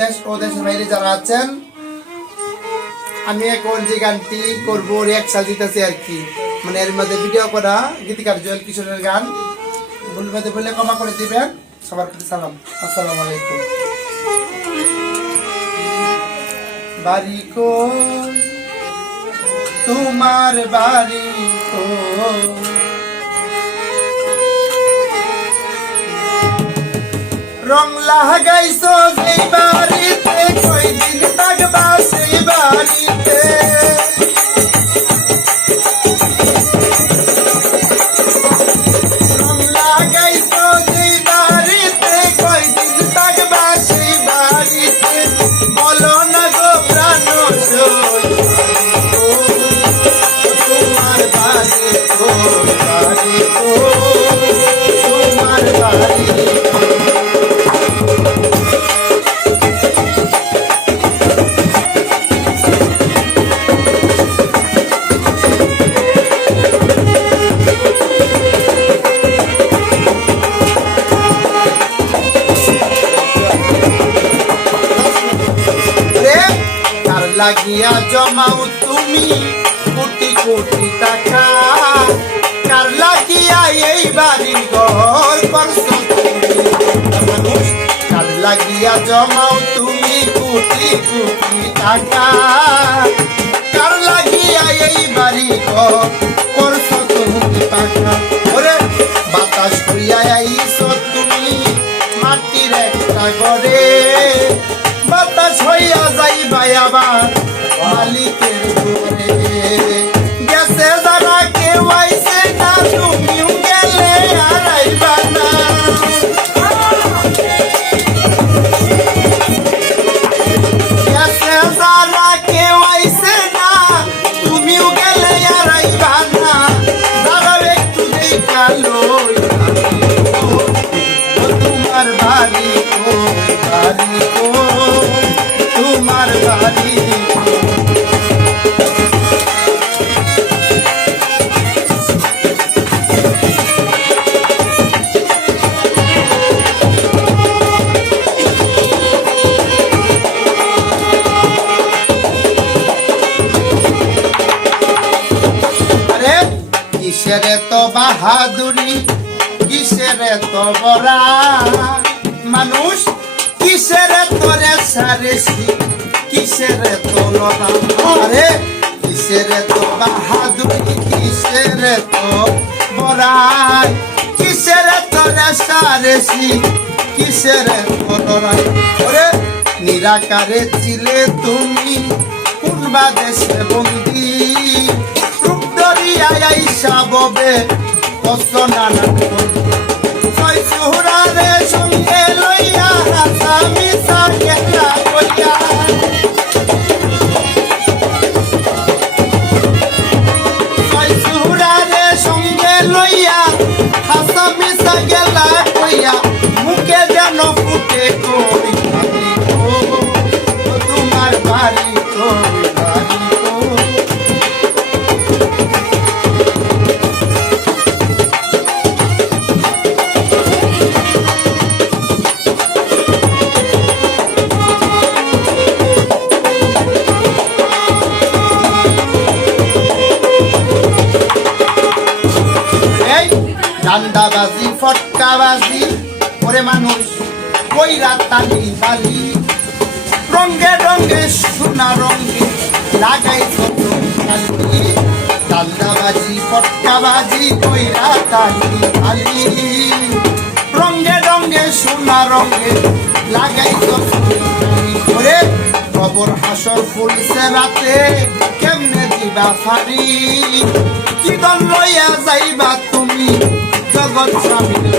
দেশ ও দেশের বাইরে যারা আছেন, আমি এখন যে গানটি করব রিয়াকশাল দিতেছি আর কি। মানে এর মধ্যে ভিডিও করা গীতিকার জয়েল কিশোরের গান। ভুল বাদে বললে ক্ষমা করে দিবেন। সবার প্রতি সালাম। আসসালামু আলাইকুম। বাড়ি কই? তোমার বাড়ি কই? রং লাগাইছো সেই বাড়িতে, কয়দিন থাকবা সেই বাড়িতে। রং লাগাইছো সেই বাড়িতে, কয়দিন থাকবা সেই বাড়িতে। বলো না গো প্রাণ তোমার বাড়ি গো বাড়ি গো লাগিয়া জমাও তুমি কোটি কোটি টাকা। কার লাগিয়া এই বাড়ি ঘর করছ? মানুষ কার লাগিয়া জমাও তুমি কোটি কোটি টাকা? কার লাগিয়া এই বাড়ি ঘর করছ তুমি টাকা? ওরে, বাতাস হইয়া আইছো তুমি মাটির একটা ঘরে। বাতাস হইয়া যাইবা আবার। মালিকের কিসের তো বাহাদুরি? কিসের তো বরা মানুষ, কিসের তোরে সারেছি? কিসের তো লড়া আরে, কিসের তো বাহাদুরি? কিসের তো বরাই কিসের তোরে সারেছি? কিসের তো লড়াই ওরে নিরাকারে ছিলে তুমি পূর্বা দেশে বন্দি ববে কষ্ট নানা ছয় চুহরারে সঙ্গে লইয়া মিশা সাকেলা কইয়া ডান্ডাবাজি, ফটকাবাজি, ওরে মানুষ কইরা তালি বালি। রঙ্গে রঙ্গে সোনা রঙ্গে লাগাই ডান্ডাবাজি, ফটকাবাজি কইরা তালি বালি। রঙ্গে রঙ্গে সোনা রঙ্গে লাগাই ওরে কবর হাসর ফুলছে রাতে, কেমনে দিবা ফারি sabe?